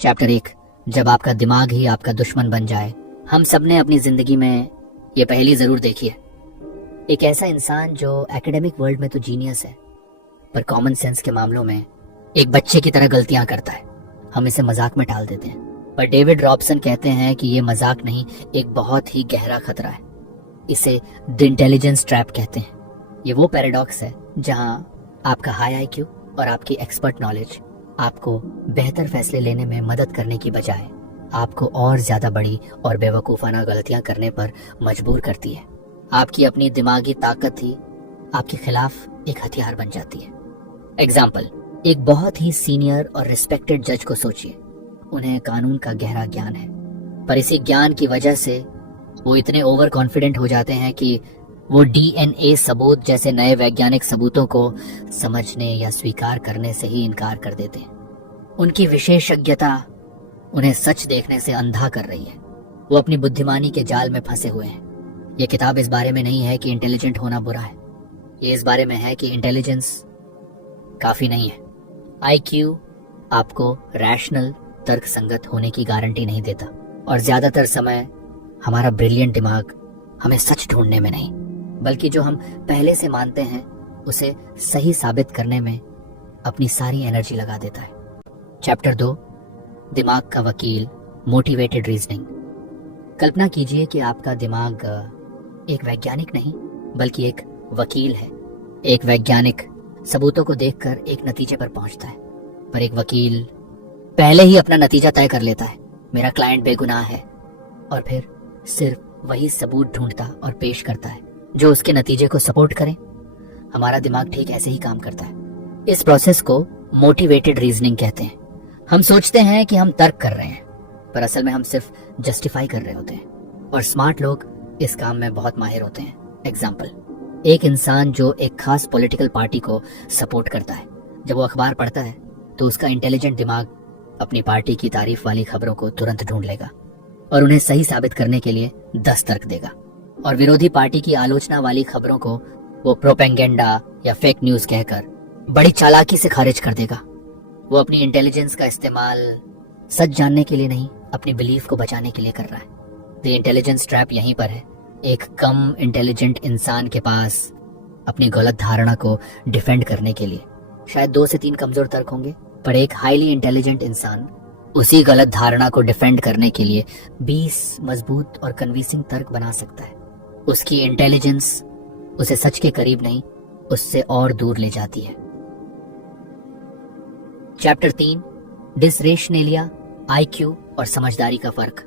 Chapter 1, जब आपका दिमाग ही आपका दुश्मन बन जाए। हम सबने अपनी जिंदगी में ये पहेली जरूर देखी है। एक ऐसा इंसान जो एकेडमिक वर्ल्ड में तो जीनियस है, पर कॉमन सेंस के मामलों में एक बच्चे की तरह गलतियां करता है। हम इसे मजाक में टाल देते हैं, पर डेविड रॉबसन कहते हैं कि ये मजाक नहीं, एक बहुत ही गहरा खतरा है। इसे द इंटेलिजेंस ट्रैप कहते हैं। ये वो पैराडॉक्स है जहां आपका हाई आईक्यू और आपकी एक्सपर्ट नॉलेज आपको बेहतर फैसले लेने में मदद करने की बजाय आपको और ज्यादा बड़ी और बेवकूफाना गलतियां करने पर मजबूर करती है। आपकी अपनी दिमागी ताकत ही आपके खिलाफ एक हथियार बन जाती है। एग्जाम्पल, एक बहुत ही सीनियर और रिस्पेक्टेड जज को सोचिए। उन्हें कानून का गहरा ज्ञान है, पर इसी ज्ञान की वजह से वो इतने ओवर कॉन्फिडेंट हो जाते हैं कि वो डीएनए सबूत जैसे नए वैज्ञानिक सबूतों को समझने या स्वीकार करने से ही इनकार कर देते हैं। उनकी विशेषज्ञता उन्हें सच देखने से अंधा कर रही है। वो अपनी बुद्धिमानी के जाल में फंसे हुए हैं। ये किताब इस बारे में नहीं है कि इंटेलिजेंट होना बुरा है, ये इस बारे में है कि इंटेलिजेंस काफी नहीं है। आईक्यू आपको रैशनल तर्क संगत होने की गारंटी नहीं देता, और ज्यादातर समय हमारा ब्रिलियंट दिमाग हमें सच ढूंढने में नहीं, बल्कि जो हम पहले से मानते हैं उसे सही साबित करने में अपनी सारी एनर्जी लगा देता है। चैप्टर 2, दिमाग का वकील, मोटिवेटेड रीजनिंग। कल्पना कीजिए कि आपका दिमाग एक वैज्ञानिक नहीं बल्कि एक वकील है। एक वैज्ञानिक सबूतों को देखकर एक नतीजे पर पहुंचता है, पर एक वकील पहले ही अपना नतीजा तय कर लेता है, मेरा क्लाइंट बेगुनाह है, और फिर सिर्फ वही सबूत ढूंढता और पेश करता है जो उसके नतीजे को सपोर्ट करे। हमारा दिमाग ठीक ऐसे ही काम करता है। इस प्रोसेस को मोटिवेटेड रीजनिंग कहते हैं। हम सोचते हैं कि हम तर्क कर रहे हैं, पर असल में हम सिर्फ जस्टिफाई कर रहे होते हैं, और स्मार्ट लोग इस काम में बहुत माहिर होते हैं। एग्जाम्पल, एक इंसान जो एक खास पॉलिटिकल पार्टी को सपोर्ट करता है, जब वो अखबार पढ़ता है तो उसका इंटेलिजेंट दिमाग अपनी पार्टी की तारीफ वाली खबरों को तुरंत ढूंढ लेगा और उन्हें सही साबित करने के लिए 10 तर्क देगा, और विरोधी पार्टी की आलोचना वाली खबरों को वो प्रोपेगेंडा या फेक न्यूज कहकर बड़ी चालाकी से खारिज कर देगा। वो अपनी इंटेलिजेंस का इस्तेमाल सच जानने के लिए नहीं, अपनी बिलीफ को बचाने के लिए कर रहा है। द इंटेलिजेंस ट्रैप यहीं पर है। एक कम इंटेलिजेंट इंसान के पास अपनी गलत धारणा को डिफेंड करने के लिए शायद 2 से 3 कमजोर तर्क होंगे, पर एक हाईली इंटेलिजेंट इंसान उसी गलत धारणा को डिफेंड करने के लिए 20 मजबूत और कन्विंसिंग तर्क बना सकता है। उसकी इंटेलिजेंस उसे सच के करीब नहीं, उससे और दूर ले जाती है। चैप्टर 3, डिसरेशनेलिया, आईक्यू और समझदारी का फर्क।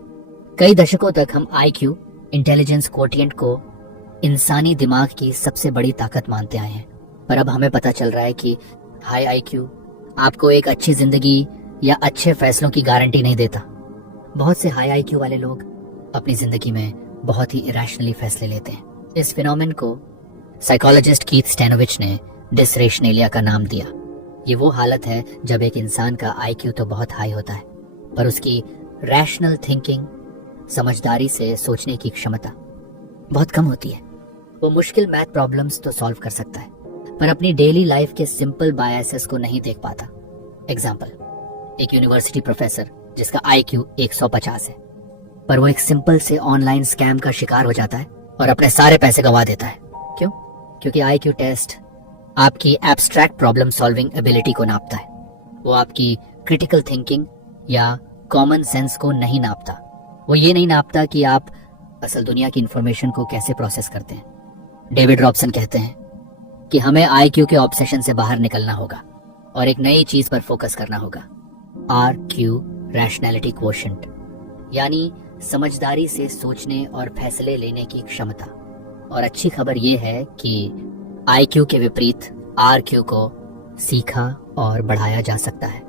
कई दशकों तक हम आईक्यू, इंटेलिजेंस कोटिएंट को इंसानी दिमाग की सबसे बड़ी ताकत मानते आए हैं, पर अब हमें पता चल रहा है कि हाई आईक्यू आपको एक अच्छी जिंदगी या अच्छे फैसलों की गारंटी नहीं देता। बहुत से हाई आईक्यू वाले लोग अपनी जिंदगी में बहुत ही इरेशनली फैसले लेते हैं। इस फिनोमेन को साइकोलॉजिस्ट कीथ स्टेनोविच ने डिसरेशनेलिया का नाम दिया। ये वो हालत है जब एक इंसान का आईक्यू तो बहुत हाई होता है, पर उसकी रैशनल थिंकिंग, समझदारी से सोचने की क्षमता बहुत कम होती है। वो मुश्किल मैथ प्रॉब्लम्स तो सॉल्व कर सकता है, पर अपनी डेली लाइफ के सिंपल बायसेस को नहीं देख पाता। एग्जाम्पल, एक यूनिवर्सिटी प्रोफेसर जिसका आईक्यू 150 है, पर वो एक सिंपल से ऑनलाइन स्कैम का शिकार हो जाता है और अपने सारे पैसे गंवा देता है। क्यों? क्योंकि आईक्यू टेस्ट आपकी एब्स्ट्रैक्ट प्रॉब्लम सॉल्विंग एबिलिटी को नापता है, वो आपकी क्रिटिकल थिंकिंग या कॉमन सेंस को नहीं नापता। वो ये नहीं नापता कि आप असल दुनिया की इंफॉर्मेशन को कैसे प्रोसेस करते हैं। डेविड रॉबसन कहते हैं कि हमें आईक्यू के ऑब्सेशन से बाहर निकलना होगा और एक नई चीज पर फोकस करना होगा, आरक्यू, रैशनैलिटी क्वोशेंट, यानी समझदारी से सोचने और फैसले लेने की क्षमता। और अच्छी खबर यह है कि आईक्यू के विपरीत आरक्यू को सीखा और बढ़ाया जा सकता है।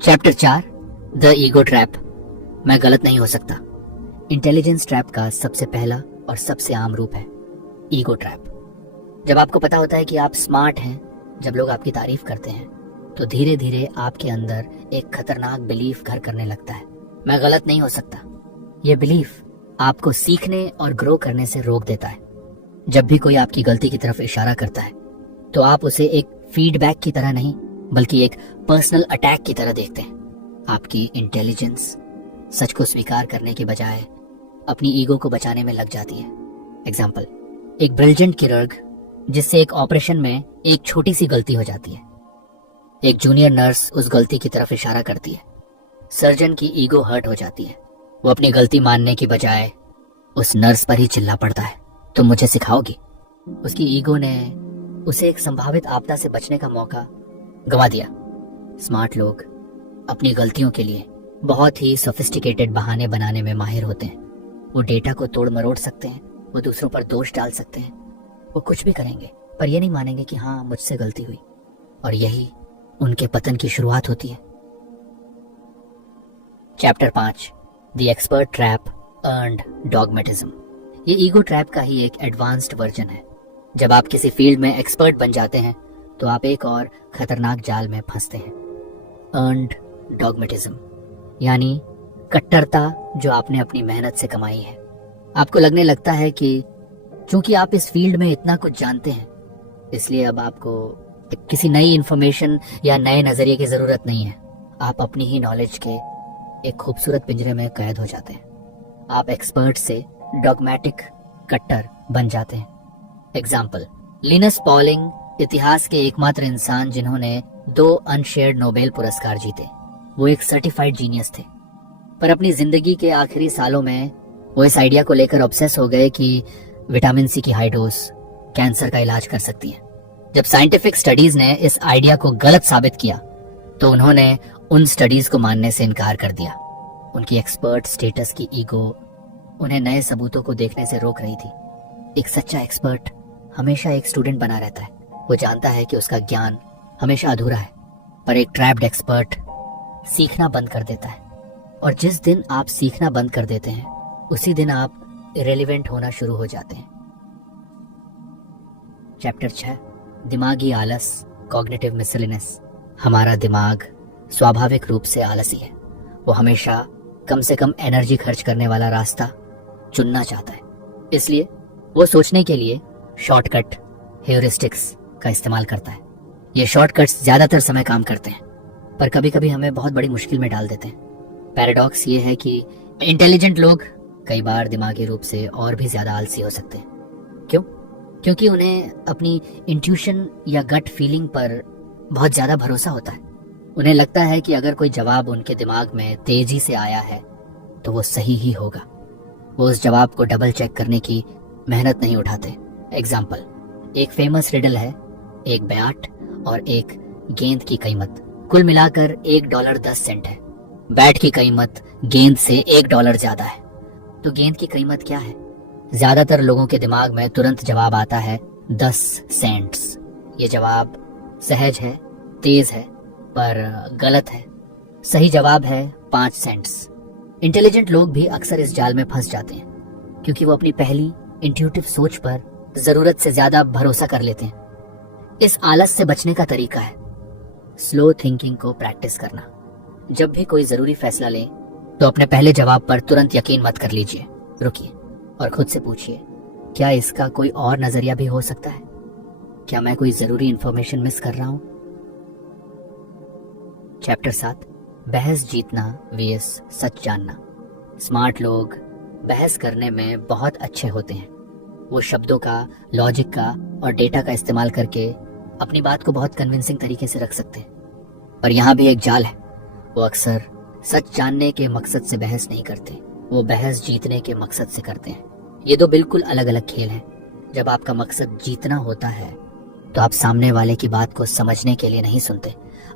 चैप्टर 4, द ईगो ट्रैप, मैं गलत नहीं हो सकता। इंटेलिजेंस ट्रैप का सबसे पहला और सबसे आम रूप है ईगो ट्रैप। जब आपको पता होता है कि आप स्मार्ट हैं, जब लोग आपकी तारीफ करते हैं, तो धीरे धीरे आपके अंदर एक खतरनाक बिलीफ घर करने लगता है, मैं गलत नहीं हो सकता। यह बिलीफ आपको सीखने और ग्रो करने से रोक देता है। जब भी कोई आपकी गलती की तरफ इशारा करता है, तो आप उसे एक फीडबैक की तरह नहीं बल्कि एक पर्सनल अटैक की तरह देखते हैं। आपकी इंटेलिजेंस सच को स्वीकार करने के बजाय अपनी ईगो को बचाने में लग जाती है। एग्जाम्पल, एक ब्रिलियंट किर्र्ग जिससे एक ऑपरेशन में एक छोटी सी गलती हो जाती है। एक जूनियर नर्स उस गलती की तरफ इशारा करती है। सर्जन की ईगो हर्ट हो जाती है। वो अपनी गलती मानने की बजाय उस नर्स पर ही चिल्ला पड़ता है, तुम मुझे सिखाओगी। उसकी ईगो ने उसे एक संभावित आपदा से बचने का मौका गंवा दिया। स्मार्ट लोग अपनी गलतियों के लिए बहुत ही सोफिस्टिकेटेड बहाने बनाने में माहिर होते हैं। वो डेटा को तोड़ मरोड़ सकते हैं, वो दूसरों पर दोष डाल सकते हैं, वो कुछ भी करेंगे पर ये नहीं मानेंगे कि हाँ मुझसे गलती हुई, और यही उनके पतन की शुरुआत होती है। Chapter 5, the expert trap earned dogmatism. ये ईगो ट्रैप का ही एक एडवांस्ड वर्जन है। जब आप किसी फील्ड में एक्सपर्ट बन जाते हैं तो आप एक और खतरनाक जाल में फंसते हैं, अर्न्ड डॉगमेटिज्म, यानी कट्टरता जो आपने अपनी मेहनत से कमाई है। आपको लगने लगता है कि चूंकि आप इस फील्ड में इतना कुछ जानते हैं, इसलिए अब आपको किसी नई इंफॉर्मेशन या नए नजरिए की जरूरत नहीं है। आप अपनी ही नॉलेज के एक खूबसूरत पिंजरे में कैद हो जाते हैं। आप एक्सपर्ट से डॉगमेटिक कट्टर बन जाते हैं। एग्जाम्पल, लिनस पॉलिंग इतिहास के एकमात्र इंसान जिन्होंने 2 अनशेयर्ड नोबेल पुरस्कार जीते। वो एक सर्टिफाइड जीनियस थे, पर अपनी जिंदगी के आखिरी सालों में वो इस आइडिया को लेकर ऑब्सेस हो गए कि विटामिन सी की हाई डोज कैंसर का इलाज कर सकती है। जब साइंटिफिक स्टडीज ने इस आइडिया को गलत साबित किया तो उन्होंने उन स्टडीज को मानने से इनकार कर दिया। उनकी एक्सपर्ट स्टेटस की ईगो उन्हें नए सबूतों को देखने से रोक रही थी। एक सच्चा एक्सपर्ट हमेशा एक स्टूडेंट बना रहता है। वो जानता है कि उसका ज्ञान हमेशा अधूरा है, पर एक ट्रैप्ड एक्सपर्ट सीखना बंद कर देता है। और जिस दिन आप सीखना बंद कर देते हैं उसी दिन आप इरेलीवेंट होना शुरू हो जाते हैं। चैप्टर 6, दिमागी आलस, कॉग्निटिव मिसलिनेस। हमारा दिमाग स्वाभाविक रूप से आलसी है। वो हमेशा कम से कम एनर्जी खर्च करने वाला रास्ता चुनना चाहता है, इसलिए वो सोचने के लिए शॉर्टकट, हेयूरिस्टिक्स का इस्तेमाल करता है। ये शॉर्टकट्स ज्यादातर समय काम करते हैं, पर कभी कभी हमें बहुत बड़ी मुश्किल में डाल देते हैं। पैराडॉक्स ये है कि इंटेलिजेंट लोग कई बार दिमागी रूप से और भी ज्यादा आलसी हो सकते हैं। क्यों? क्योंकि उन्हें अपनी इंट्यूशन या गट फीलिंग पर बहुत ज्यादा भरोसा होता है। उन्हें लगता है कि अगर कोई जवाब उनके दिमाग में तेजी से आया है तो वो सही ही होगा। वो उस जवाब को डबल चेक करने की मेहनत नहीं उठाते। एग्जाम्पल, एक फेमस रिडल है, एक बैट और एक गेंद की कीमत कुल मिलाकर $1.10 है। बैट की कीमत गेंद से $1 ज्यादा है, तो गेंद की कीमत क्या है? ज्यादातर लोगों के दिमाग में तुरंत जवाब आता है 10 सेंट्स। ये जवाब सहज है, तेज है, पर गलत है। सही जवाब है 5 सेंट्स। इंटेलिजेंट लोग भी अक्सर इस जाल में फंस जाते हैं क्योंकि वो अपनी पहली इंट्यूटिव सोच पर जरूरत से ज्यादा भरोसा कर लेते हैं। इस आलस से बचने का तरीका है स्लो थिंकिंग को प्रैक्टिस करना। जब भी कोई जरूरी फैसला लें तो अपने पहले जवाब पर तुरंत यकीन मत कर लीजिए। रुकिए और खुद से पूछिए, क्या इसका कोई और नजरिया भी हो सकता है? क्या मैं कोई जरूरी इंफॉर्मेशन मिस कर रहा हूं? चैप्टर 7, बहस जीतना vs सच जानना। स्मार्ट लोग बहस करने में बहुत अच्छे होते हैं। वो शब्दों का, लॉजिक का और डेटा का इस्तेमाल करके अपनी बात को बहुत कन्विंसिंग तरीके से रख सकते हैं। पर यहाँ भी एक जाल है। वो अक्सर सच जानने के मकसद से बहस नहीं करते, वो बहस जीतने के मकसद से करते हैं। ये दो बिल्कुल अलग अलग खेल हैं। जब आपका मकसद जीतना होता है तो आप सामने वाले की बात को समझने के लिए नहीं सुनते,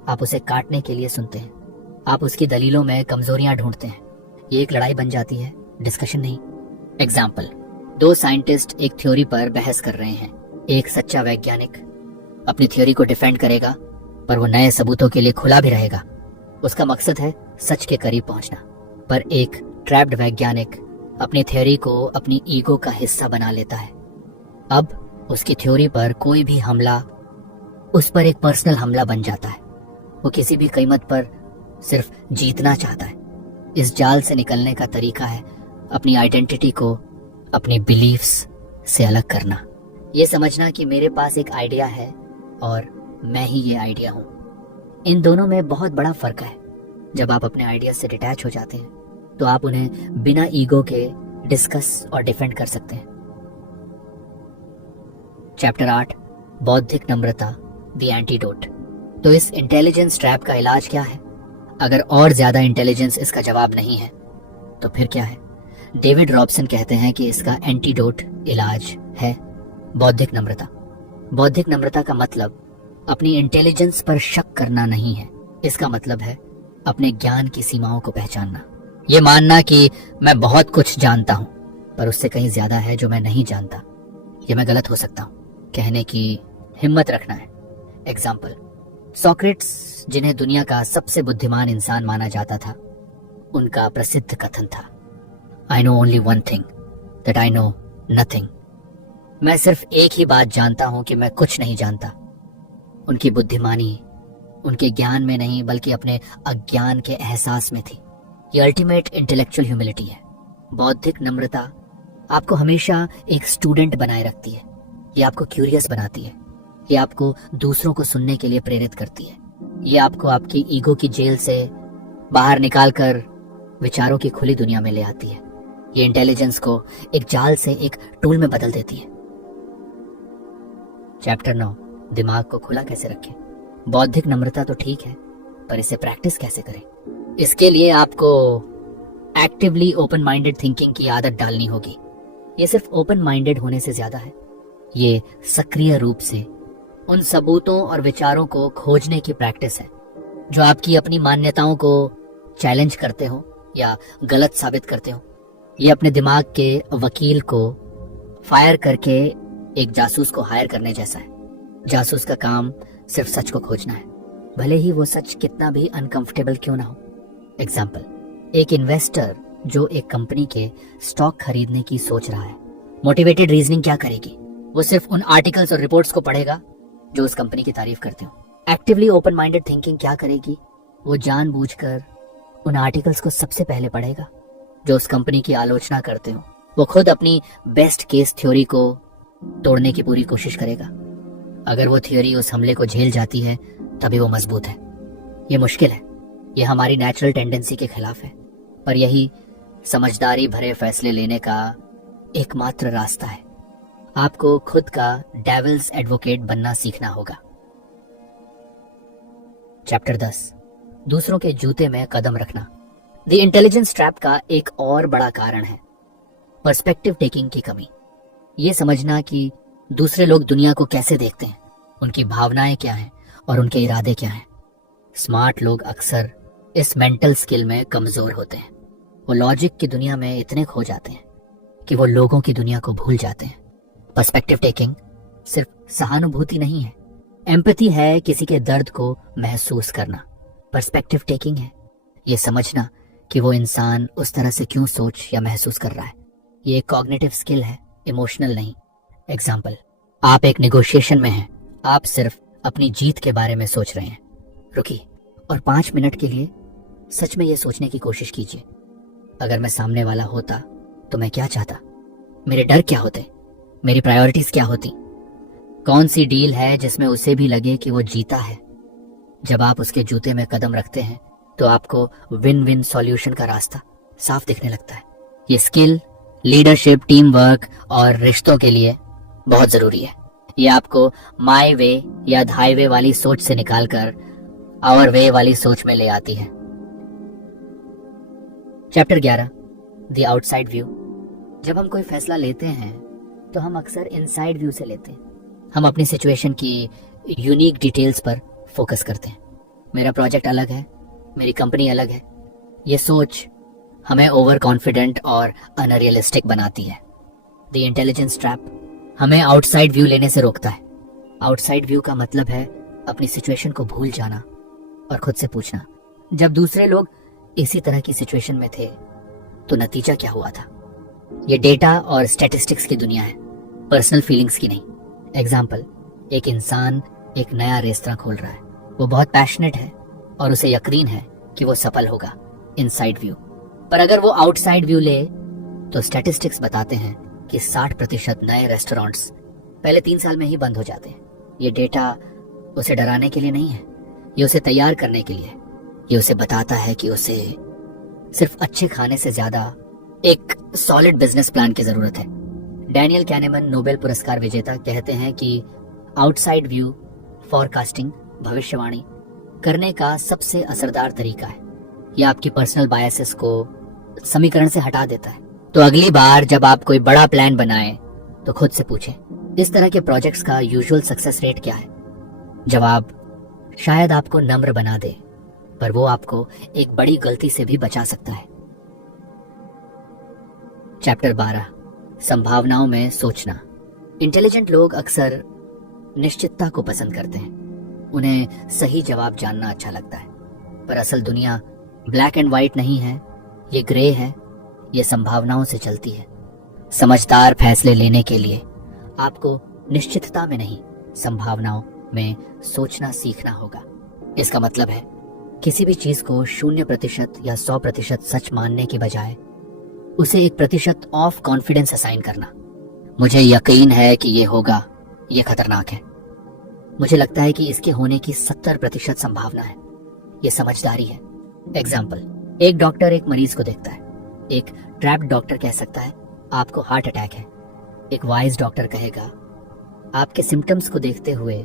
आप उसे काटने के लिए सुनते हैं। आप उसकी दलीलों में कमजोरियां ढूंढते हैं। ये एक लड़ाई बन जाती है, डिस्कशन नहीं। एग्जाम्पल, 2 साइंटिस्ट एक थ्योरी पर बहस कर रहे हैं। एक सच्चा वैज्ञानिक अपनी थ्योरी को डिफेंड करेगा, पर वो नए सबूतों के लिए खुला भी रहेगा। उसका मकसद है सच के करीब पहुंचना। पर एक ट्रैप्ड वैज्ञानिक अपनी थ्योरी को अपनी ईगो का हिस्सा बना लेता है। अब उसकी थ्योरी पर कोई भी हमला उस पर एक पर्सनल हमला बन जाता है। वो किसी भी कीमत पर सिर्फ जीतना चाहता है। इस जाल से निकलने का तरीका है अपनी आइडेंटिटी को अपनी बिलीफ्स से अलग करना। ये समझना कि मेरे पास एक आइडिया है और मैं ही ये आइडिया हूँ। इन दोनों में बहुत बड़ा फर्क है। जब आप अपने आइडिया से डिटैच हो जाते हैं तो आप उन्हें बिना ईगो के डिस्कस और डिफेंड कर सकते हैं। चैप्टर 8, बौद्धिक नम्रता, द एंटीडोट। तो इस इंटेलिजेंस ट्रैप का इलाज क्या है? अगर और ज्यादा इंटेलिजेंस इसका जवाब नहीं है तो फिर क्या है? डेविड रॉबसन कहते हैं कि इसका एंटीडोट, इलाज है बौद्धिक नम्रता। बौद्धिक नम्रता का मतलब अपनी इंटेलिजेंस पर शक करना नहीं है। इसका मतलब है अपने ज्ञान की सीमाओं को पहचानना। ये मानना कि मैं बहुत कुछ जानता हूं पर उससे कहीं ज्यादा है जो मैं नहीं जानता। ये मैं गलत हो सकता हूं कहने की हिम्मत रखना है। एग्जाम्पल, सोक्रेट्स, जिन्हें दुनिया का सबसे बुद्धिमान इंसान माना जाता था, उनका प्रसिद्ध कथन था, I know only one thing, that I know nothing. मैं सिर्फ एक ही बात जानता हूं कि मैं कुछ नहीं जानता। उनकी बुद्धिमानी उनके ज्ञान में नहीं बल्कि अपने अज्ञान के एहसास में थी। ये अल्टीमेट इंटेलेक्चुअल ह्यूमिलिटी है। बौद्धिक नम्रता आपको हमेशा एक स्टूडेंट बनाए रखती है। ये आपको क्यूरियस बनाती है। ये आपको दूसरों को सुनने के लिए प्रेरित करती है। ये आपको आपकी ईगो की जेल से बाहर निकालकर विचारों की खुली दुनिया में ले आती है। ये इंटेलिजेंस को एक जाल से एक टूल में बदल देती है। चैप्टर 9, दिमाग को खुला कैसे रखें। बौद्धिक नम्रता तो ठीक है पर इसे प्रैक्टिस कैसे करें? इसके लिए आपको एक्टिवली ओपन माइंडेड थिंकिंग की आदत डालनी होगी। ये सिर्फ ओपन माइंडेड होने से ज्यादा है। ये सक्रिय रूप से उन सबूतों और विचारों को खोजने की प्रैक्टिस है जो आपकी अपनी मान्यताओं को चैलेंज करते हो या गलत साबित करते हो। ये अपने दिमाग के वकील को फायर करके एक जासूस को हायर करने जैसा है। जासूस का काम सिर्फ सच को खोजना है, भले ही वो सच कितना भी अनकंफर्टेबल क्यों ना हो। एग्जाम्पल, एक इन्वेस्टर जो एक कंपनी के स्टॉक खरीदने की सोच रहा है, मोटिवेटेड रीजनिंग क्या करेगी? वो सिर्फ उन आर्टिकल्स और रिपोर्ट्स को पढ़ेगा जो उस कंपनी की तारीफ करते हो। एक्टिवली ओपन माइंडेड थिंकिंग क्या करेगी? वो जानबूझकर उन आर्टिकल्स को सबसे पहले पढ़ेगा जो उस कंपनी की आलोचना करते हो। वो खुद अपनी बेस्ट केस थ्योरी को तोड़ने की पूरी कोशिश करेगा। अगर वो थ्योरी उस हमले को झेल जाती है तभी वो मजबूत है। ये मुश्किल है, ये हमारी नेचुरल टेंडेंसी के खिलाफ है, पर यही समझदारी भरे फैसले लेने का एकमात्र रास्ता है। आपको खुद का डेविल्स एडवोकेट बनना सीखना होगा। चैप्टर 10, दूसरों के जूते में कदम रखना। द इंटेलिजेंस ट्रैप का एक और बड़ा कारण है पर्सपेक्टिव टेकिंग की कमी। ये समझना कि दूसरे लोग दुनिया को कैसे देखते हैं, उनकी भावनाएं क्या हैं और उनके इरादे क्या हैं। स्मार्ट लोग अक्सर इस मेंटल स्किल में कमजोर होते हैं। वो लॉजिक की दुनिया में इतने खो जाते हैं कि वो लोगों की दुनिया को भूल जाते हैं। पर्सपेक्टिव टेकिंग सिर्फ सहानुभूति नहीं है, एम्पैथी है किसी के दर्द को महसूस करना। पर्सपेक्टिव टेकिंग है ये समझना कि वो इंसान उस तरह से क्यों सोच या महसूस कर रहा है। ये एक कॉग्निटिव स्किल है, इमोशनल नहीं। एग्जाम्पल, आप एक नेगोशिएशन में हैं, आप सिर्फ अपनी जीत के बारे में सोच रहे हैं। रुकिए और 5 मिनट के लिए सच में ये सोचने की कोशिश कीजिए, अगर मैं सामने वाला होता तो मैं क्या चाहता, मेरे डर क्या होते, मेरी प्रायोरिटीज क्या होती, कौन सी डील है जिसमें उसे भी लगे कि वो जीता है। जब आप उसके जूते में कदम रखते हैं तो आपको विन विन सॉल्यूशन का रास्ता साफ दिखने लगता है। ये स्किल लीडरशिप, टीम वर्क और रिश्तों के लिए बहुत जरूरी है। ये आपको माय वे या धाई वे वाली सोच से निकालकर आवर वे वाली सोच में ले आती है। Chapter 11, the outside view. जब हम कोई फैसला लेते हैं तो हम अक्सर इनसाइड व्यू से लेते हैं। हम अपनी सिचुएशन की यूनिक डिटेल्स पर फोकस करते हैं। मेरा प्रोजेक्ट अलग है, मेरी कंपनी अलग है। ये सोच हमें ओवर कॉन्फिडेंट और अनरियलिस्टिक बनाती है। द इंटेलिजेंस ट्रैप हमें आउटसाइड व्यू लेने से रोकता है। आउटसाइड व्यू का मतलब है अपनी सिचुएशन को भूल जाना और खुद से पूछना, जब दूसरे लोग इसी तरह की सिचुएशन में थे तो नतीजा क्या हुआ था। ये डेटा और स्टैटिस्टिक्स की दुनिया है, पर्सनल फीलिंग्स की नहीं। एग्जाम्पल, एक इंसान एक नया रेस्तरां खोल रहा है। वो बहुत पैशनेट है और उसे यकीन है कि वो सफल होगा, इनसाइड व्यू। पर अगर वो आउटसाइड व्यू ले तो स्टैटिस्टिक्स बताते हैं कि 60% नए रेस्टोरेंट्स पहले 3 साल में ही बंद हो जाते हैं। ये डेटा उसे डराने के लिए नहीं है, ये उसे तैयार करने के लिए, ये उसे बताता है कि उसे सिर्फ अच्छे खाने से ज्यादा एक सॉलिड बिजनेस प्लान की जरूरत है। डैनियल कैनेमन, नोबेल पुरस्कार विजेता, कहते हैं कि आउटसाइड व्यू फॉरकास्टिंग, भविष्यवाणी करने का सबसे असरदार तरीका है। यह आपकी पर्सनल बायसेस को समीकरण से हटा देता है। तो अगली बार जब आप कोई बड़ा प्लान बनाएं तो खुद से पूछें, इस तरह के प्रोजेक्ट्स का यूजुअल सक्सेस रेट क्या है? जवाब शायद आपको नम्र बना दे, पर वो आपको एक बड़ी गलती से भी बचा सकता है। चैप्टर 12, संभावनाओं में सोचना। इंटेलिजेंट लोग अक्सर निश्चितता को पसंद करते हैं। उन्हें सही जवाब जानना अच्छा लगता है, पर असल दुनिया ब्लैक एंड व्हाइट नहीं है, ये ग्रे है, ये संभावनाओं से चलती है। समझदार फैसले लेने के लिए आपको निश्चितता में नहीं, संभावनाओं में सोचना सीखना होगा। इसका मतलब है किसी भी चीज को 0% या 100% सच मानने के बजाय उसे 1% ऑफ कॉन्फिडेंस असाइन करना। मुझे यकीन है कि ये होगा, ये खतरनाक है। मुझे लगता है कि इसके होने की 70% संभावना है। ये समझदारी है। एग्जाम्पल, एक डॉक्टर एक मरीज को देखता है। एक ट्रैप्ड डॉक्टर कह सकता है आपको हार्ट अटैक है। एक वाइज डॉक्टर कहेगा आपके सिम्टम्स को देखते हुए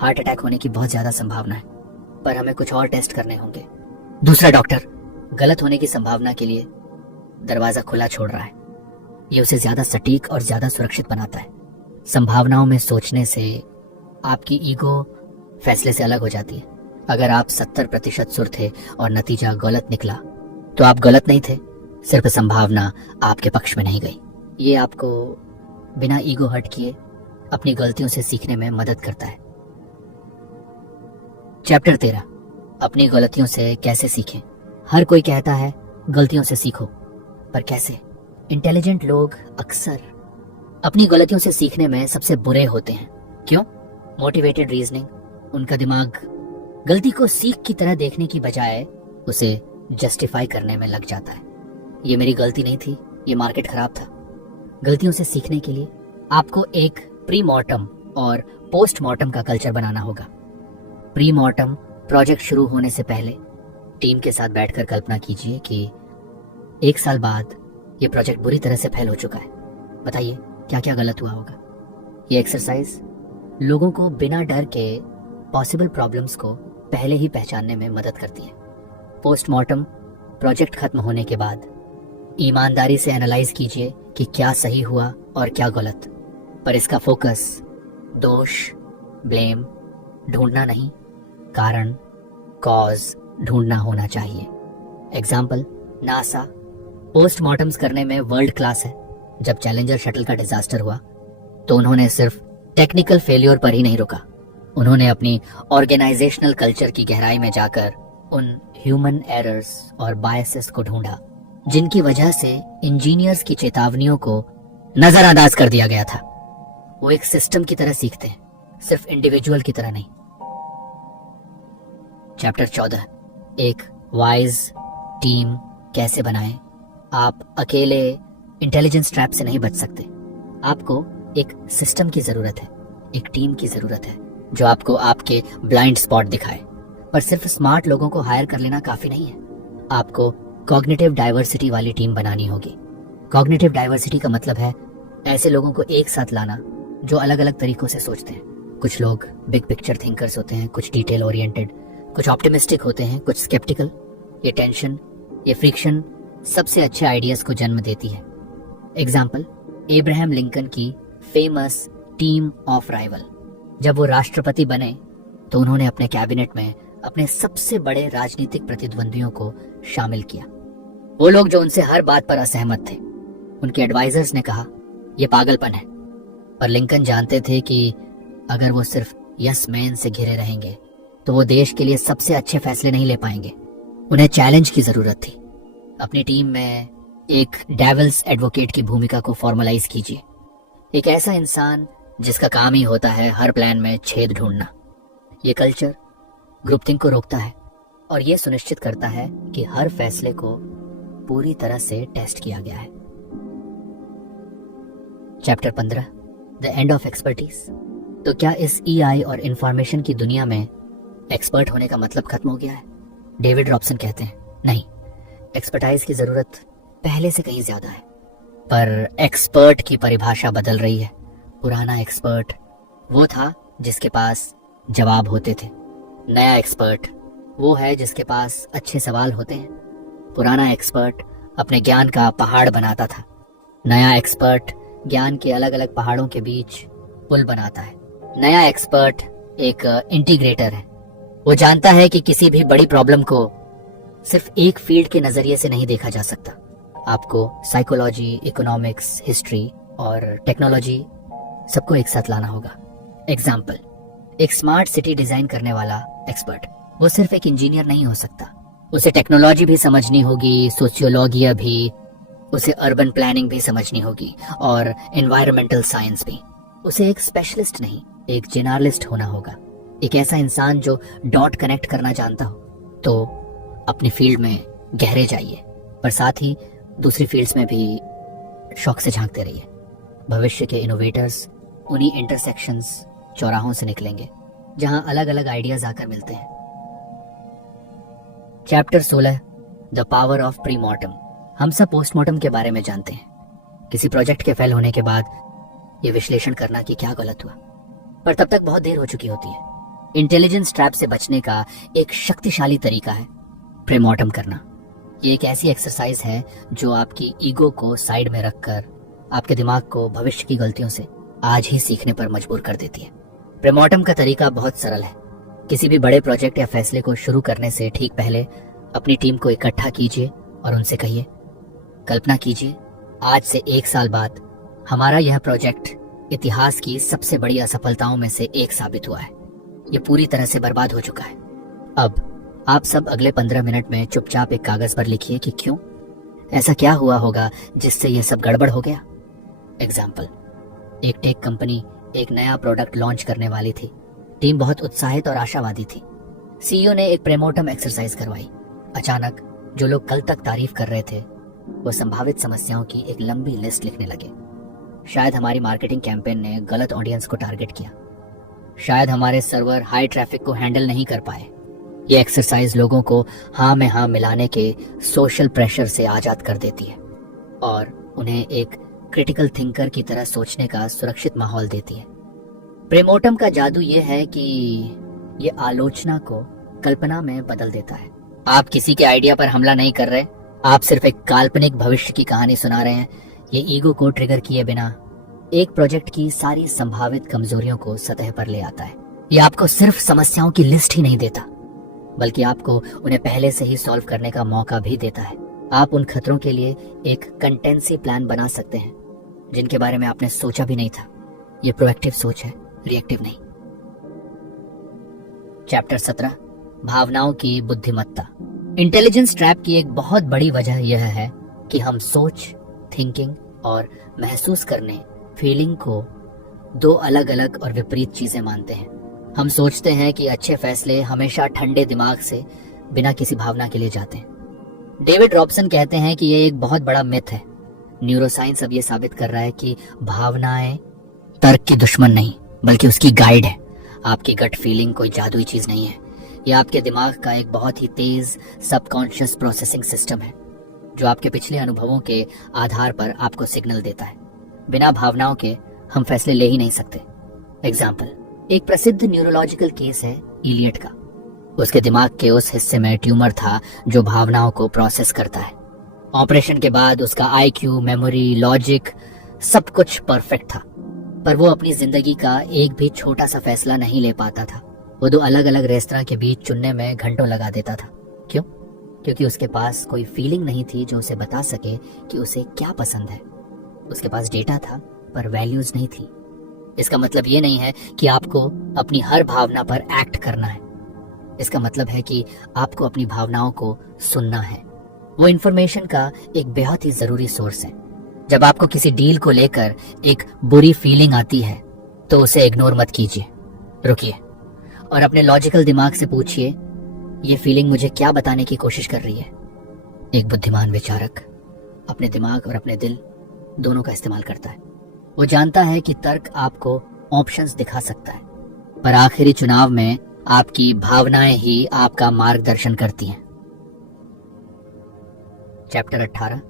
हार्ट अटैक होने की बहुत ज्यादा संभावना है, पर हमें कुछ और टेस्ट करने होंगे। दूसरा डॉक्टर गलत होने की संभावना के लिए दरवाजा खुला छोड़ रहा है। ये उसे ज्यादा सटीक और ज्यादा सुरक्षित बनाता है। संभावनाओं में सोचने से आपकी ईगो फैसले से अलग हो जाती है। अगर आप 70% सुर थे और नतीजा गलत निकला तो आप गलत नहीं थे, सिर्फ संभावना आपके पक्ष में नहीं गई। ये आपको बिना ईगो हर्ट किए अपनी गलतियों से सीखने में मदद करता है। चैप्टर 13, अपनी गलतियों से कैसे सीखें। हर कोई कहता है गलतियों से सीखो, पर कैसे? इंटेलिजेंट लोग अक्सर अपनी गलतियों से सीखने में सबसे बुरे होते हैं। क्यों? Motivated reasoning. उनका दिमाग गलती को सीख की तरह देखने की बजाय उसे जस्टिफाई करने में लग जाता है। ये मेरी गलती नहीं थी, ये मार्केट खराब था। गलतियों से सीखने के लिए आपको एक प्री मॉर्टम और पोस्ट मॉर्टम का कल्चर बनाना होगा। प्री मॉर्टम, प्रोजेक्ट शुरू होने से पहले टीम के साथ बैठकर कल्पना कीजिए कि 1 साल बाद ये प्रोजेक्ट बुरी तरह से फेल हो चुका है। बताइए क्या क्या गलत हुआ होगा। ये एक्सरसाइज लोगों को बिना डर के पॉसिबल प्रॉब्लम्स को पहले ही पहचानने में मदद करती है। पोस्टमार्टम, प्रोजेक्ट खत्म होने के बाद ईमानदारी से एनालाइज कीजिए कि क्या सही हुआ और क्या गलत, पर इसका फोकस दोष, ब्लेम ढूंढना नहीं, कारण, कॉज ढूंढना होना चाहिए। एग्जाम्पल, नासा पोस्टमार्टम्स करने में वर्ल्ड क्लास है। जब चैलेंजर शटल का डिजास्टर हुआ तो उन्होंने सिर्फ टेक्निकल फेलियर पर ही नहीं रुका, उन्होंने अपनी ऑर्गेनाइजेशनल कल्चर की गहराई में जाकर उन ह्यूमन एरर्स और बायसेस को ढूंढा जिनकी वजह से इंजीनियर्स की चेतावनियों को नजरअंदाज कर दिया गया था। वो एक सिस्टम की तरह सीखते हैं, सिर्फ इंडिविजुअल की तरह नहीं। चैप्टर 14, एक वाइज टीम कैसे बनाएं। आप अकेले इंटेलिजेंस ट्रैप से नहीं बच सकते। आपको एक सिस्टम की जरूरत है, एक टीम की जरूरत है जो आपको आपके ब्लाइंड स्पॉट दिखाए। पर सिर्फ स्मार्ट लोगों को हायर कर लेना काफी नहीं है, आपको कॉग्निटिव डाइवर्सिटी वाली टीम बनानी होगी। कॉग्निटिव डाइवर्सिटी का मतलब है ऐसे लोगों को एक साथ लाना जो अलग अलग तरीकों से सोचते हैं। कुछ लोग बिग पिक्चर थिंकर्स होते हैं, कुछ डिटेल ओरिएंटेड, कुछ ऑप्टिमिस्टिक होते हैं, कुछ स्केप्टिकल। ये टेंशन, ये फ्रिक्शन सबसे अच्छे आइडियाज को जन्म देती है। एग्जाम्पल, एब्राहम लिंकन की फेमस टीम ऑफ राइवल। जब वो राष्ट्रपति बने तो उन्होंने अपने कैबिनेट में अपने सबसे बड़े राजनीतिक प्रतिद्वंदियों को शामिल किया। वो लोग जो उनसे हर बात पर असहमत थे। उनके एडवाइजर्स ने कहा यह पागलपन है, पर लिंकन जानते थे कि अगर वो सिर्फ यस मैन से घिरे रहेंगे तो वो देश के लिए सबसे अच्छे फैसले नहीं ले पाएंगे। उन्हें चैलेंज की जरूरत थी। अपनी टीम में एक डेविल्स एडवोकेट की भूमिका को फॉर्मलाइज कीजिए। एक ऐसा इंसान जिसका काम ही होता है हर प्लान में छेद ढूंढना। ये कल्चर ग्रुपथिंक को रोकता है और ये सुनिश्चित करता है कि हर फैसले को पूरी तरह से टेस्ट किया गया है। Chapter 15, the end of expertise. तो क्या इस EI और इंफॉर्मेशन की दुनिया में एक्सपर्ट होने का मतलब खत्म हो गया है? डेविड रॉबसन कहते हैं नहीं, एक्सपर्टाइज की जरूरत पहले से कहीं ज्यादा है। पर एक्सपर्ट की परिभाषा बदल रही है। पुराना एक्सपर्ट वो था जिसके पास जवाब होते थे। नया एक्सपर्ट वो है जिसके पास अच्छे सवाल होते हैं। पुराना एक्सपर्ट अपने ज्ञान का पहाड़ बनाता था। नया एक्सपर्ट ज्ञान के अलग अलग पहाड़ों के बीच पुल बनाता है। नया एक्सपर्ट एक इंटीग्रेटर है। वो जानता है कि किसी भी बड़ी प्रॉब्लम को सिर्फ एक फील्ड के नजरिए से नहीं देखा जा सकता। आपको साइकोलॉजी, इकोनॉमिक्स, हिस्ट्री और टेक्नोलॉजी सबको एक साथ लाना होगा। एग्जाम्पल, एक स्मार्ट सिटी डिजाइन करने वाला एक्सपर्ट वो सिर्फ एक इंजीनियर नहीं हो सकता। उसे टेक्नोलॉजी भी समझनी होगी, सोशियोलॉजी भी, उसे अर्बन प्लानिंग भी समझनी होगी और एनवायरमेंटल साइंस भी। उसे एक स्पेशलिस्ट नहीं, एक जेनरलिस्ट होना होगा। एक ऐसा इंसान जो डॉट कनेक्ट करना जानता हो। तो अपनी फील्ड में गहरे जाइए, पर साथ ही दूसरी फील्ड्स में भी शौक से झांकते रहिए। भविष्य के इनोवेटर्स उन्हीं इंटरसेक्शंस, चौराहों से निकलेंगे जहां अलग अलग आइडियाज आकर मिलते हैं। Chapter 16, the power of pre mortem. हम सब पोस्टमार्टम के बारे में जानते हैं। किसी प्रोजेक्ट के फेल होने के बाद ये विश्लेषण करना कि क्या गलत हुआ, पर तब तक बहुत देर हो चुकी होती है। इंटेलिजेंस ट्रैप से बचने का एक शक्तिशाली तरीका है प्रीमॉर्टम करना। ये एक ऐसी एक्सरसाइज है जो आपकी ईगो को साइड में रखकर आपके दिमाग को भविष्य की गलतियों से आज ही सीखने पर मजबूर कर देती है। प्रीमॉर्टम का तरीका बहुत सरल है। किसी भी बड़े प्रोजेक्ट या फैसले को शुरू करने से ठीक पहले अपनी टीम को इकट्ठा कीजिए और उनसे कहिए, कल्पना कीजिए आज से 1 साल बाद हमारा यह प्रोजेक्ट इतिहास की सबसे बड़ी असफलताओं में से एक साबित हुआ है। ये पूरी तरह से बर्बाद हो चुका है। अब आप सब अगले 15 मिनट में चुपचाप एक कागज पर लिखिए कि क्यों, ऐसा क्या हुआ होगा जिससे यह सब गड़बड़ हो गया। एग्जाम्पल, एक टेक कंपनी एक नया प्रोडक्ट लॉन्च करने वाली थी। टीम बहुत उत्साहित और आशावादी थी। सीईओ ने एक प्रीमॉर्टम एक्सरसाइज करवाई। अचानक जो लोग कल तक तारीफ कर रहे थे वो संभावित समस्याओं की एक लंबी लिस्ट लिखने लगे। शायद हमारी मार्केटिंग कैंपेन ने गलत ऑडियंस को टारगेट किया। शायद हमारे सर्वर हाई ट्रैफिक को हैंडल नहीं कर पाए। ये एक्सरसाइज लोगों को हाँ में हाँ मिलाने के सोशल प्रेशर से आजाद कर देती है और उन्हें एक क्रिटिकल थिंकर की तरह सोचने का सुरक्षित माहौल देती है। प्रीमॉर्टम का जादू ये है कि ये आलोचना को कल्पना में बदल देता है। आप किसी के आइडिया पर हमला नहीं कर रहे, आप सिर्फ एक काल्पनिक भविष्य की कहानी सुना रहे हैं। ये ईगो को ट्रिगर किए बिना एक प्रोजेक्ट की सारी संभावित कमजोरियों को सतह पर ले आता है। ये आपको सिर्फ समस्याओं की लिस्ट ही नहीं देता, बल्कि आपको उन्हें पहले से ही सॉल्व करने का मौका भी देता है। आप उन खतरों के लिए एक कंटेंसी प्लान बना सकते हैं जिनके बारे में आपने सोचा भी नहीं था। ये प्रोएक्टिव सोच है, रिएक्टिव नहीं। चैप्टर 17, भावनाओं की बुद्धिमत्ता। इंटेलिजेंस ट्रैप की एक बहुत बड़ी वजह यह है कि हम सोच, थिंकिंग और महसूस करने, फीलिंग को दो अलग अलग और विपरीत चीजें मानते हैं। हम सोचते हैं कि अच्छे फैसले हमेशा ठंडे दिमाग से बिना किसी भावना के लिए जाते हैं। डेविड रॉबसन कहते हैं कि यह एक बहुत बड़ा मिथ है। न्यूरोसाइंस अब यह साबित कर रहा है कि भावनाएं तर्क की दुश्मन नहीं बल्कि उसकी गाइड है। आपकी गट फीलिंग कोई जादुई चीज नहीं है। यह आपके दिमाग का एक बहुत ही तेज सबकॉन्शियस प्रोसेसिंग सिस्टम है जो आपके पिछले अनुभवों के आधार पर आपको सिग्नल देता है। बिना भावनाओं के हम फैसले ले ही नहीं सकते। एग्जाम्पल, एक प्रसिद्ध न्यूरोलॉजिकल केस है इलियट का। उसके दिमाग के उस हिस्से में ट्यूमर था जो भावनाओं को प्रोसेस करता है। ऑपरेशन के बाद उसका आईक्यू, मेमोरी, लॉजिक सब कुछ परफेक्ट था, पर वो अपनी जिंदगी का एक भी छोटा सा फैसला नहीं ले पाता था। वो दो अलग अलग रेस्तरां के बीच चुनने में घंटों लगा देता था। क्यों? क्योंकि उसके पास कोई फीलिंग नहीं थी जो उसे बता सके कि उसे क्या पसंद है। उसके पास डेटा था पर वैल्यूज नहीं थी। इसका मतलब ये नहीं है कि आपको अपनी हर भावना पर एक्ट करना है। इसका मतलब है कि आपको अपनी भावनाओं को सुनना है। वो इन्फॉर्मेशन का एक बेहद ही जरूरी सोर्स है। जब आपको किसी डील को लेकर एक बुरी फीलिंग आती है तो उसे इग्नोर मत कीजिए। रुकिए और अपने लॉजिकल दिमाग से पूछिए, ये फीलिंग मुझे क्या बताने की कोशिश कर रही है। एक बुद्धिमान विचारक अपने दिमाग और अपने दिल दोनों का इस्तेमाल करता है। वो जानता है कि तर्क आपको ऑप्शंस दिखा सकता है, पर आखिरी चुनाव में आपकी भावनाएं ही आपका मार्गदर्शन करती हैं। चैप्टर 18,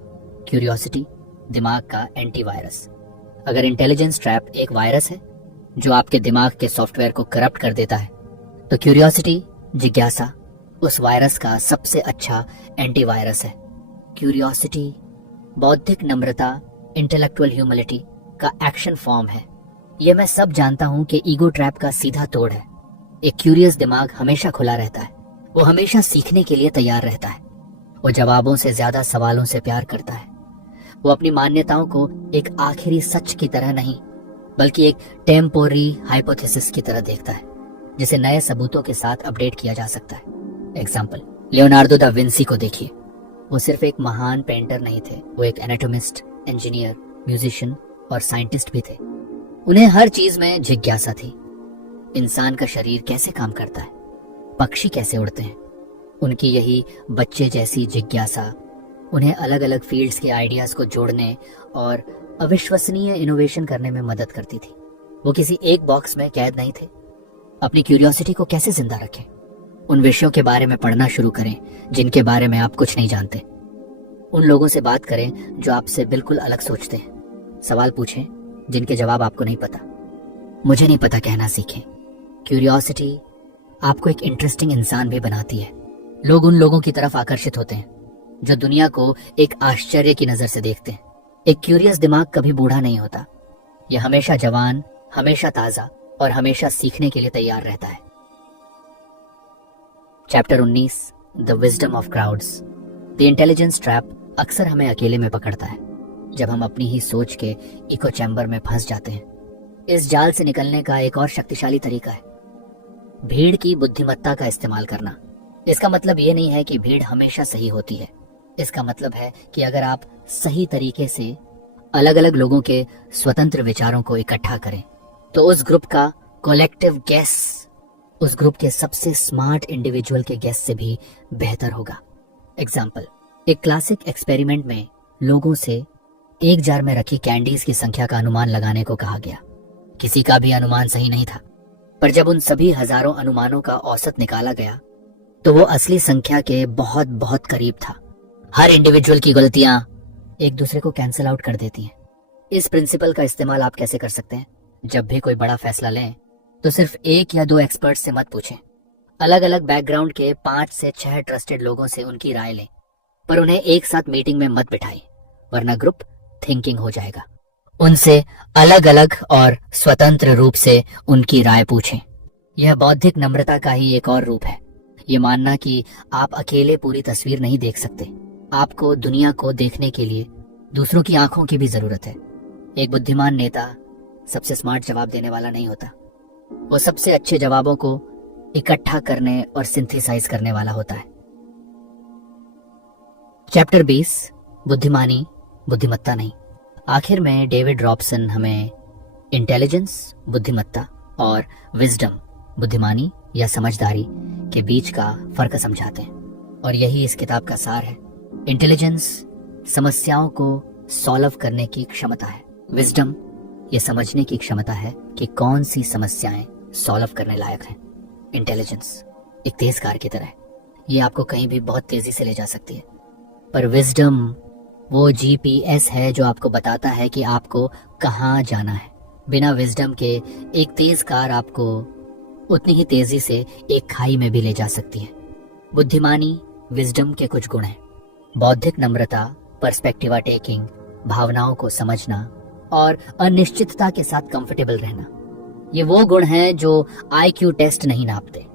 क्यूरियोसिटी, दिमाग का एंटीवायरस। अगर इंटेलिजेंस ट्रैप एक वायरस है जो आपके दिमाग के सॉफ्टवेयर को करप्ट कर देता है, तो क्यूरियोसिटी, जिज्ञासा, उस वायरस का सबसे अच्छा एंटीवायरस है। क्यूरियोसिटी बौद्धिक नम्रता, इंटेलेक्चुअल ह्यूमिलिटी का एक्शन फॉर्म है। यह मैं सब जानता हूं कि ईगो ट्रैप का सीधा तोड़ है। एक क्यूरियस दिमाग हमेशा खुला रहता है, वो हमेशा सीखने के लिए तैयार रहता है, वो जवाबों से ज्यादा सवालों से प्यार करता है। वो अपनी मान्यताओं को एक आखिरी सच की तरह नहीं, बल्कि एक टेम्पोररी हाइपोथेसिस की तरह देखता है, जिसे नए सबूतों के साथ अपडेट किया जा सकता है। एग्जाम्पल, लियोनार्डो दा विंसी को देखिए। वो सिर्फ एक महान पेंटर नहीं थे, वो एक एनाटोमिस्ट, इंजीनियर, म्यूजिशियन और साइंटिस्ट भी थे। उन्हें हर चीज में जिज्ञासा थी। इंसान का शरीर कैसे काम करता है, पक्षी कैसे उड़ते हैं, उनकी यही बच्चे जैसी जिज्ञासा उन्हें अलग अलग फील्ड्स के आइडियाज को जोड़ने और अविश्वसनीय इनोवेशन करने में मदद करती थी। वो किसी एक बॉक्स में कैद नहीं थे। अपनी क्यूरियोसिटी को कैसे जिंदा रखें? उन विषयों के बारे में पढ़ना शुरू करें जिनके बारे में आप कुछ नहीं जानते। उन लोगों से बात करें जो आपसे बिल्कुल अलग सोचते हैं। सवाल पूछें जिनके जवाब आपको नहीं पता। मुझे नहीं पता कहना सीखें। क्यूरियोसिटी आपको एक इंटरेस्टिंग इंसान भी बनाती है। लोग उन लोगों की तरफ आकर्षित होते हैं जो दुनिया को एक आश्चर्य की नजर से देखते हैं। एक क्यूरियस दिमाग कभी बूढ़ा नहीं होता। यह हमेशा जवान, हमेशा ताजा और हमेशा सीखने के लिए तैयार रहता है। Chapter 19, the wisdom of crowds. The intelligence trap अक्सर हमें अकेले में पकड़ता है, जब हम अपनी ही सोच के इको चैम्बर में फंस जाते हैं। इस जाल से निकलने का एक और शक्तिशाली तरीका है भीड़ की बुद्धिमत्ता का इस्तेमाल करना। इसका मतलब ये नहीं है कि भीड़ हमेशा सही होती है। इसका मतलब है कि अगर आप सही तरीके से अलग अलग लोगों के स्वतंत्र विचारों को इकट्ठा करें, तो उस ग्रुप का कलेक्टिव गेस उस ग्रुप के सबसे स्मार्ट इंडिविजुअल के गेस से भी बेहतर होगा। एग्जाम्पल, एक क्लासिक एक्सपेरिमेंट में लोगों से एक जार में रखी कैंडीज की संख्या का अनुमान लगाने को कहा गया। किसी का भी अनुमान सही नहीं था, पर जब उन सभी हजारों अनुमानों का औसत निकाला गया तो वो असली संख्या के बहुत बहुत करीब था। हर इंडिविजुअल की गलतियां एक दूसरे को कैंसिल आउट कर देती हैं। इस प्रिंसिपल का इस्तेमाल आप कैसे कर सकते हैं? जब भी कोई बड़ा फैसला लें तो सिर्फ 1 या 2 एक्सपर्ट से मत पूछें। अलग अलग बैकग्राउंड के 5 से 6 ट्रस्टेड लोगों से उनकी राय लें, पर उन्हें एक साथ मीटिंग में मत बिठाएं, वरना ग्रुप थिंकिंग हो जाएगा। उनसे अलग अलग और स्वतंत्र रूप से उनकी राय पूछें। यह बौद्धिक नम्रता का ही एक और रूप है। ये मानना कि आप अकेले पूरी तस्वीर नहीं देख सकते। आपको दुनिया को देखने के लिए दूसरों की आंखों की भी जरूरत है। एक बुद्धिमान नेता सबसे स्मार्ट जवाब देने वाला नहीं होता, वो सबसे अच्छे जवाबों को इकट्ठा करने और सिंथेसाइज करने वाला होता है। चैप्टर 20, बुद्धिमानी, बुद्धिमत्ता नहीं। आखिर में डेविड रॉबसन हमें इंटेलिजेंस, बुद्धिमत्ता और विजडम, बुद्धिमानी या समझदारी के बीच का फर्क समझाते हैं, और यही इस किताब का सार है। इंटेलिजेंस समस्याओं को सॉल्व करने की क्षमता है। विजडम ये समझने की क्षमता है कि कौन सी समस्याएं सॉल्व करने लायक हैं। इंटेलिजेंस एक तेज कार की तरह है, ये आपको कहीं भी बहुत तेजी से ले जा सकती है, पर विजडम वो जीपीएस है जो आपको बताता है कि आपको कहाँ जाना है। बिना विजडम के एक तेज कार आपको उतनी ही तेजी से एक खाई में भी ले जा सकती है। बुद्धिमानी विजडम के कुछ गुण हैं: बौद्धिक नम्रता, पर्सपेक्टिवा टेकिंग, भावनाओं को समझना और अनिश्चितता के साथ कंफर्टेबल रहना। ये वो गुण हैं जो आईक्यू टेस्ट नहीं नापते।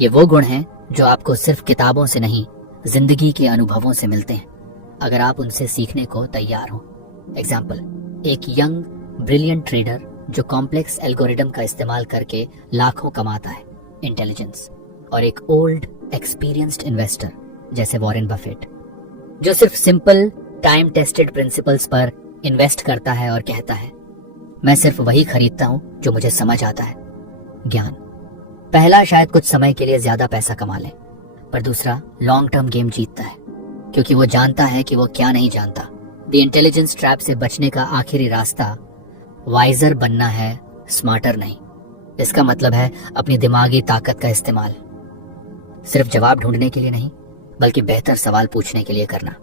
ये वो गुण हैं जो आपको सिर्फ किताबों से नहीं, जिंदगी के अनुभवों से मिलते हैं, अगर आप उनसे सीखने को तैयार हो। एग्जाम्पल, एक यंग ब्रिलियंट ट्रेडर जो कॉम्प्लेक्स एल्गोरिदम का इस्तेमाल करके लाखों कमाता है, इंटेलिजेंस। और एक ओल्ड एक्सपीरियंस्ड इन्वेस्टर जैसे वॉरेन बफेट जो सिर्फ सिंपल टाइम टेस्टेड प्रिंसिपल्स पर इन्वेस्ट करता है और कहता है, मैं सिर्फ वही खरीदता हूं जो मुझे समझ आता है। ज्ञान, पहला शायद कुछ समय के लिए ज्यादा पैसा कमा ले, पर दूसरा लॉन्ग टर्म गेम जीतता है, क्योंकि वो जानता है कि वो क्या नहीं जानता। द इंटेलिजेंस ट्रैप से बचने का आखिरी रास्ता वाइजर बनना है, स्मार्टर नहीं। इसका मतलब है अपनी दिमागी ताकत का इस्तेमाल सिर्फ जवाब ढूंढने के लिए नहीं, बल्कि बेहतर सवाल पूछने के लिए करना।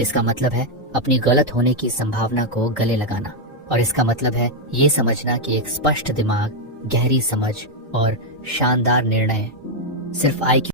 इसका मतलब है अपनी गलत होने की संभावना को गले लगाना। और इसका मतलब है ये समझना कि एक स्पष्ट दिमाग, गहरी समझ और शानदार निर्णय सिर्फ IQ